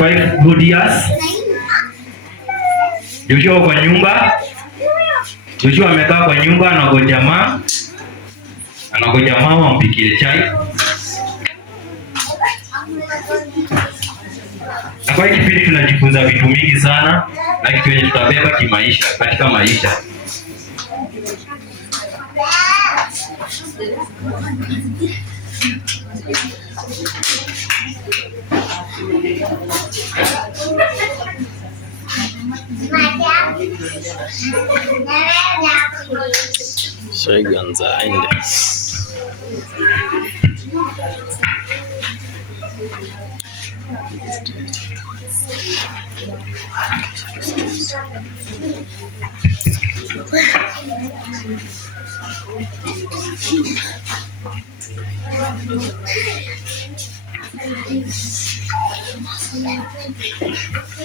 5 good years. Joshua kwa nyumba. Joshua amekaa kwa nyumba anangoja mama ampikie chai. Na kwa hiki kipindi tunajifunza vitu mingi sana na kitu yenye tutabeba kimaisha katika maisha. Ganza aende.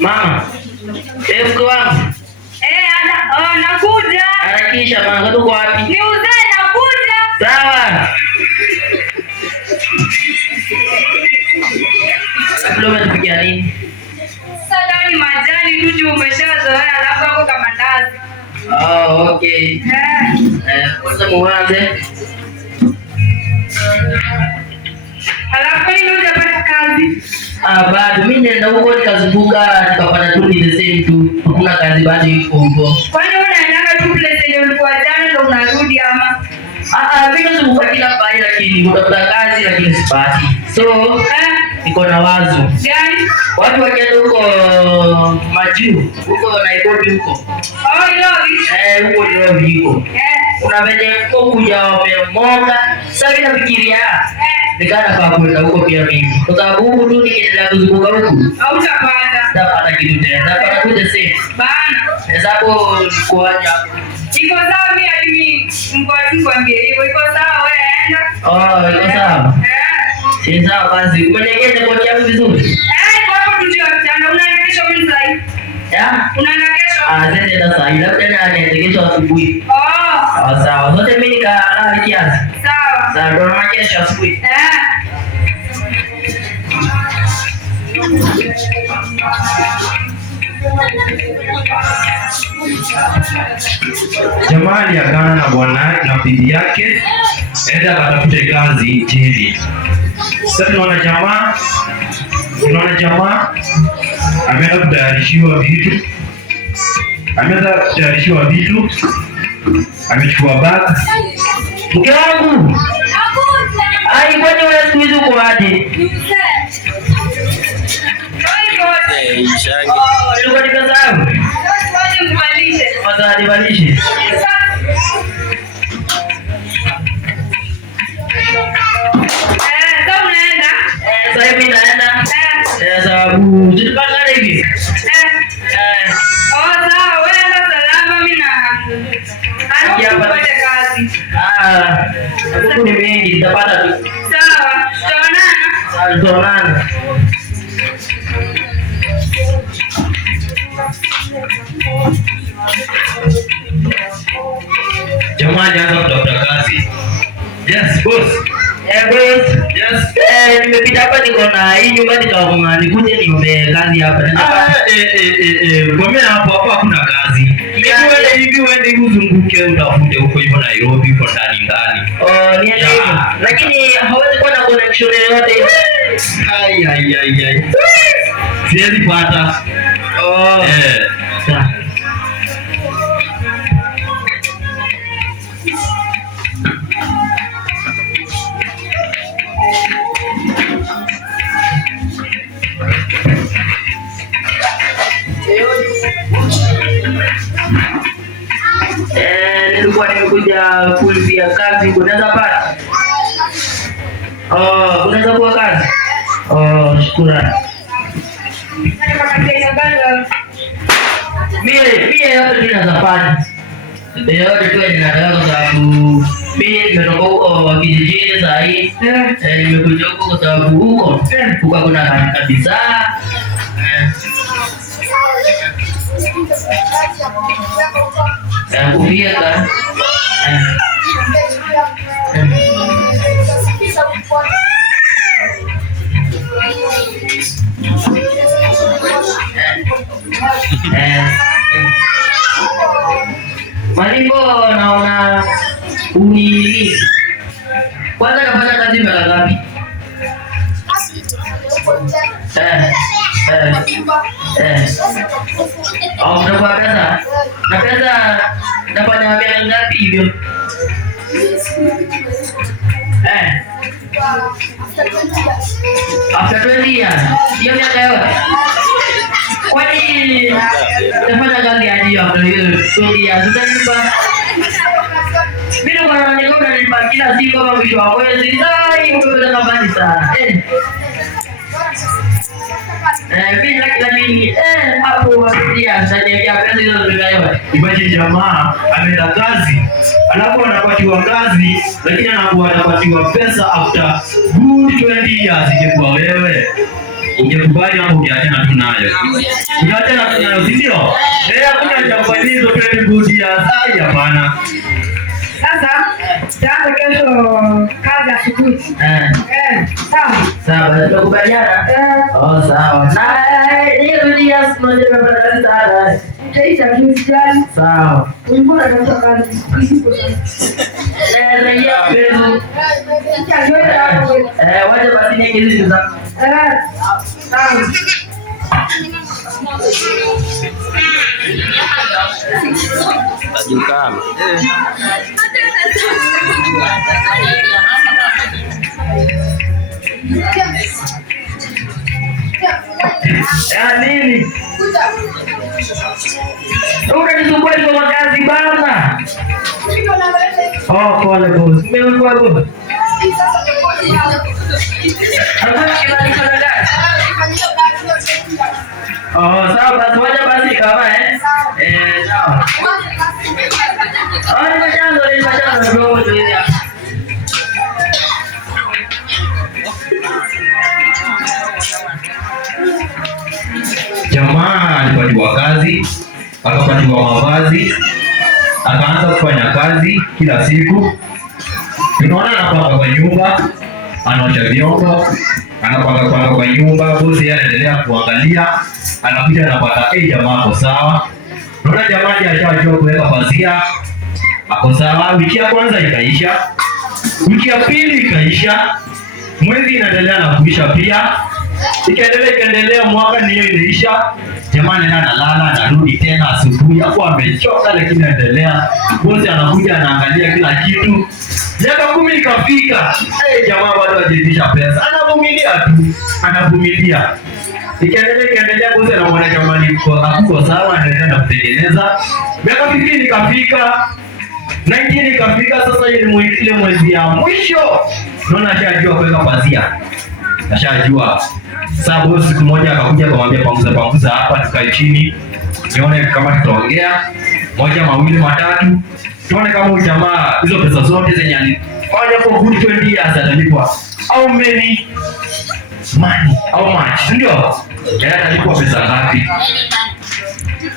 Mama, mko wangu? Nakuja. Harakisha mama, tuko wapi? Ni uzee nakuja. Sawa. Leo tunapikia nini? Sasa ni majani tu umeshazoea alafu hapo kama ndazi. Okay. Kwanza muanze. Alafu ni unapata kazi. Bado mimi nenda huko nikazunguka nikapata tu the same tu. Hakuna kazi bado iko huko. Kwani unaenda tu place ile ulikuwa jana ndio unarudi ama? Mimi nazunguka kila pale lakini utafuta kazi lakini sipati. So, niko na wazo. Gani? Watu wakienda huko majuu, huko Nairobi huko. Huko ndio viko. Kuna venye kuja wamemoka. Sasa nafikiria nikana kwa kwenda huko pia mimi. Kwa sababu huko tu nikiendelea kuzunguka huko. Hautapata. Sitapata kitu tena. Napata tu the same. Bana. Hesabu kuacha. Iko sawa mimi nikwambie hivyo. Iko sawa wewe enda. Iko sawa. Si sawa basi. Umelegeza kwa kiasi vizuri. Kwa hapo tujue mchana unaenda kesho mimi sai. Unaenda kesho? Sasa sasa ila tena anaendelea asubuhi. Sawa. Zote mimi nikalala kiasi. Sawa. Sawa, ndo na kesho asubuhi. Jamaa aliagana na bwana na bibi yake enda akatafute kazi nchini. Sasa tunaona jamaa ameenda kutayarishiwa vitu. Amechukua bag. Mke wangu. Ai, kwani wewe siku hizi uko wapi? Shangi. Nilikuwa nikasahau. Nibadilishe. Sasa hivi naenda. Sababu tulipanga hivi. Sawa, wewe enda salama mimi na kazi. Huku ni mengi nitapata tu. Sawa, tutaonana. Jamaa alianza kutafuta kazi. Yes, boss. Boss. Yes. Nimepita hapa niko na hii nyumba nikaona nikuje niombe kazi hapa. Kwa hapo hakuna kazi. Mimi uende uzunguke utafute huko hivyo Nairobi kwa ndani. Niende hivyo. Lakini hawezi kuwa na connection yoyote. Ai. Siwezi pata. Sawa. Nilikuwa nimekuja kulipia kazi, unaweza pata? Unaweza kuwa kazi? Shukrani. Mimi yote ninazafanya. Yote tu ninataka kwa sababu mimi nimetoka huko kijijini saa hii. Nimekuja huko kwa sababu huko kuna kabisa. Kulia kan. Malimbo naona unini. Kwanza nafanya kazi mara ngapi? Mnakuwa pesa? Na pesa nafanya miaka ngapi hivyo? After 20 years. Hiyo miaka yote. Kwani nafanya kazi aje after hiyo 20 years? Utanipa mimi ndo kwa nini kwa nini kila siku kama mwisho wa mwezi sai umepata nafasi sana. Mimi lakini hapo wapitia sasa ya pesa hizo zinayo. Imagine jamaa ameenda kazi, alafu anapatiwa kazi lakini anakuwa anapatiwa pesa after good 20 years. Ingekuwa wewe ungekubali au ungeachana tu nayo? Ungeachana tu nayo, si ndio? Hakuna jambo hizo 20 good years. Hapana. Sasa taanza kesho kazi asubuhi. Sawa, tunakubaliana. Sawa. Na hiyo dia simoje tunapata kazi sana. Taisha kisijali. Sawa. Ulikuwa unataka kazi. Raia wetu. Waje basi ni hizi za. Sawa. Tajukama. Nini? Unanisumbua kwa kazi bana. Pole boss. Nimekuwa boss. Sawa basi wacha basi kama sawa. Ni machanzo ndio hivi. Jamaa alipatiwa kazi, akapatiwa mavazi, akaanza kufanya kazi kila siku. Tunaona anapanga kwa nyumba, anaosha vyombo, anapanga kwa nyumba, bosi yeye anaendelea kuangalia, anakuja anapata jamaa ako sawa. Unaona jamaa ashajua kuweka pazia, ako sawa. Wiki ya kwanza ikaisha, wiki ya pili ikaisha, mwezi inaendelea na kuisha pia. Ikaendelea mwaka niyo inaisha. Jamani analala, anarudi tena asubuhi, hapo amechoka lakini anaendelea. Bosi anakuja anaangalia kila kitu. Miaka 10 ikafika. Jamaa bado hajaidisha pesa. Anavumilia. Ikaendelea bosi anamwona jamani hakuko sawa, anaendelea na kutengeneza. Miaka 15 ikafika. 19 ikafika, sasa ile mwezi ya mwisho. Unaona ashajua kuweka pazia. Ashajua. Sasa bosi siku moja akakuja akamwambia panguza hapa, tukae chini nione kama tutaongea moja mawili matatu, tuone kama jamaa hizo pesa zote zenye alifanya kwa good 20 years atalipwa how many money, how much, ndio atalipwa pesa ngapi?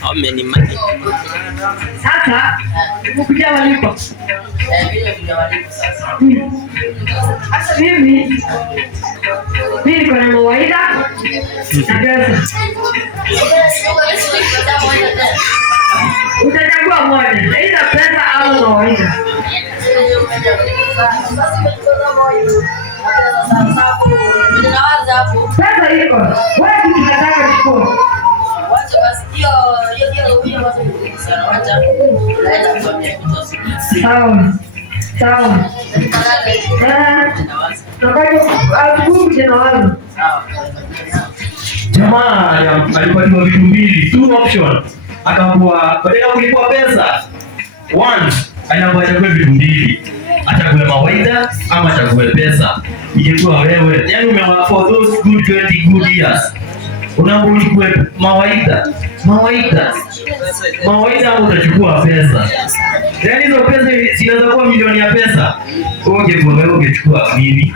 How many money? Sasa ukuja walipo. Mimi niko na mawaidha na pesa. Utachagua moja, aidha pesa au mawaidha. Pesa iko. Wewe tunataka chukua. Sawa. Jamaa alipatiwa vitu mbili, two option. Akaambiwa badala kulipwa pesa, one anaambiwa achague vitu mbili, achague mawaidha ama achague pesa. Ingekuwa wewe, yani umeamua for those good 20 good years, unaambiwa uchukue mawaidha au utachukua pesa. Yani hizo pesa zinaweza kuwa milioni ya pesa. Ungechukua nini?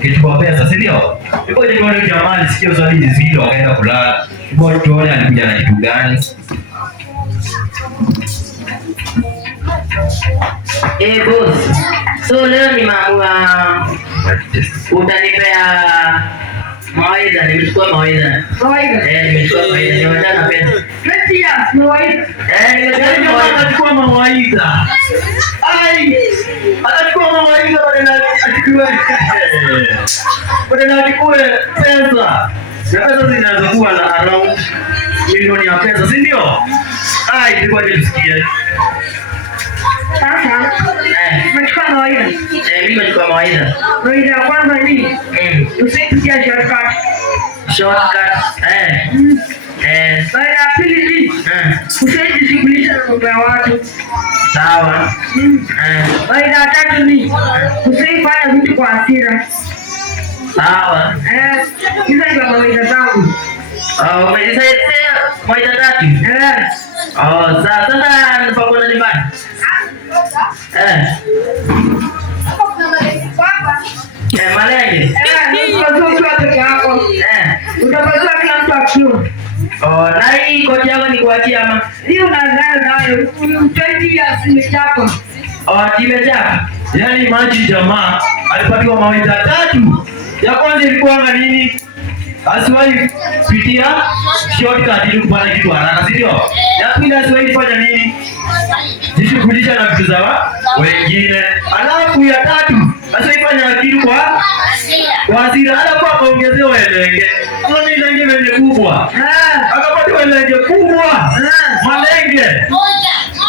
Ungechukua pesa, si ndio? Ndipo ndio jamaa sikio swali zile wakaenda kulala. Ndipo tuone alikuja na kitu gani. Boss. So leo ni maamua utanipea mawaidha, nimechukua mawaidha. Nimechukua mawaidha, nimewacha na pesa. Mawaidha. Nimechukua mawaidha. Atachukua mawaidha. Atachukua mawaidha badala achukue pesa. Pesa zinaweza kuwa na around milioni ya pesa, si ndio? Ilikuwa nisikie. Sasa, umechukua mawaidha. Mimi nimechukua mawaidha. Mawaidha ya kwanza ni usipitie shortcut. Shortcut. Mawaidha ya pili ni usijishughulishe na mambo ya watu. Sawa. Mawaidha ya tatu ni usifanye vitu kwa hasira. Sawa. Hizo ndio mawaidha zangu. Umejisaidia mawaidha tatu? Sasa nipapo na nyumbani. Malenge. Utapasua peke yako. Utapasua kila mtu akiwa. Na hii koti yako ni kuachia ama? Hii unadhani nayo. Utaiti ya simechapa. Imechapa. Yaani maji jamaa alipatiwa mawaidha tatu. Ya kwanza ilikuwa nini? Asiwahi pitia shortcut ili kupata kitu haraka, si ndio? Ya pili asiwahi fanya nini? Jishughulisha na vitu za wengine. Alafu ya tatu asiwahi fanya kitu kwa hasira. Alafu akaongezewa elenge. Hiyo ni elenge kubwa. Akapatiwa elenge kubwa. Malenge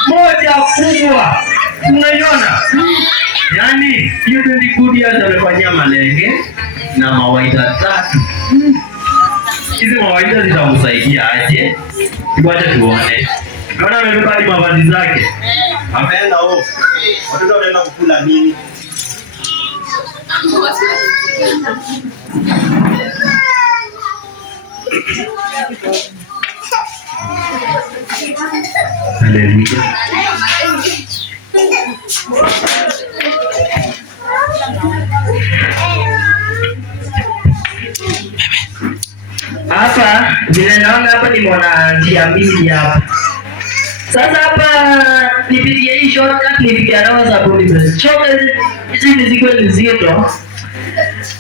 moja kubwa. Unaiona? Yaani hiyo 20 good years amefanyia malenge na mawaidha tatu. Hizi mawaidha zitamsaidia aje? Ngoja tuone. Naona amebaki mavazi zake. Ameenda off. Watoto wanaenda kukula nini? Haleluya. Hapa vile naona hapa nimeona njia mbili hapa. Sasa hapa nipitie hii shortcut nipitie dawa za body. Choka hizi mizigo ni nzito.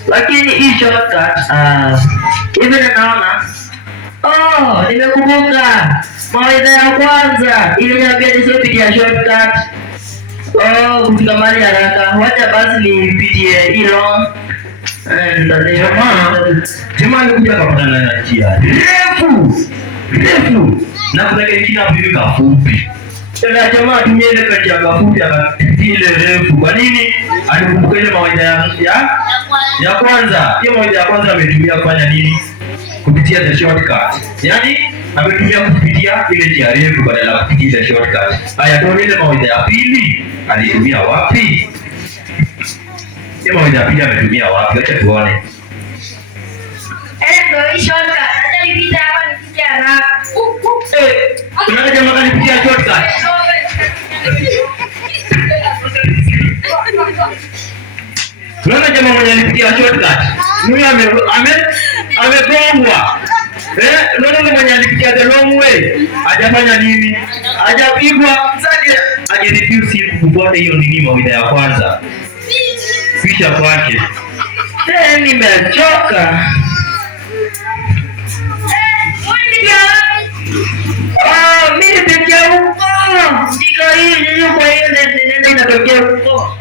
Lakini hii shortcut hivi naona nimekumbuka mawaidha ya kwanza iliniambia nisipitie shortcut. Kufika mahali haraka. Wacha basi nipitie hilo. Jamaa alikuja akapatana na njia refu na kuna kingine hapo hivi kafupi. Tena jamaa tumie ile njia kafupi akapitia ile refu. Kwa nini? Alikumbuka ile mawaidha ya kwanza. Hiyo mawaidha ya kwanza ametumia kufanya nini? Kupitia the shortcut. Yaani ametumia kupitia ile njia refu badala ya kupitia ile shortcut. Haya, tuone ile mawaidha ya pili alitumia wapi? Ile mawaidha ya pili ametumia wapi? Acha tuone. Ndio hii shortcut. Hata nipita hapa nipitie haraka. Kuna jamaa kanipitia shortcut. Kuna jamaa mwenye alipitia shortcut. Mimi amegongwa. Ndio mwenye alipitia the long way. Hajafanya nini? Hajapigwa. Sasa ajerefuse kufuata hiyo nini mawaidha ya kwanza. Kisha kwake. Nimechoka. Mimi peke yangu. Ndiko hii kwa hiyo nenda inatokea huko.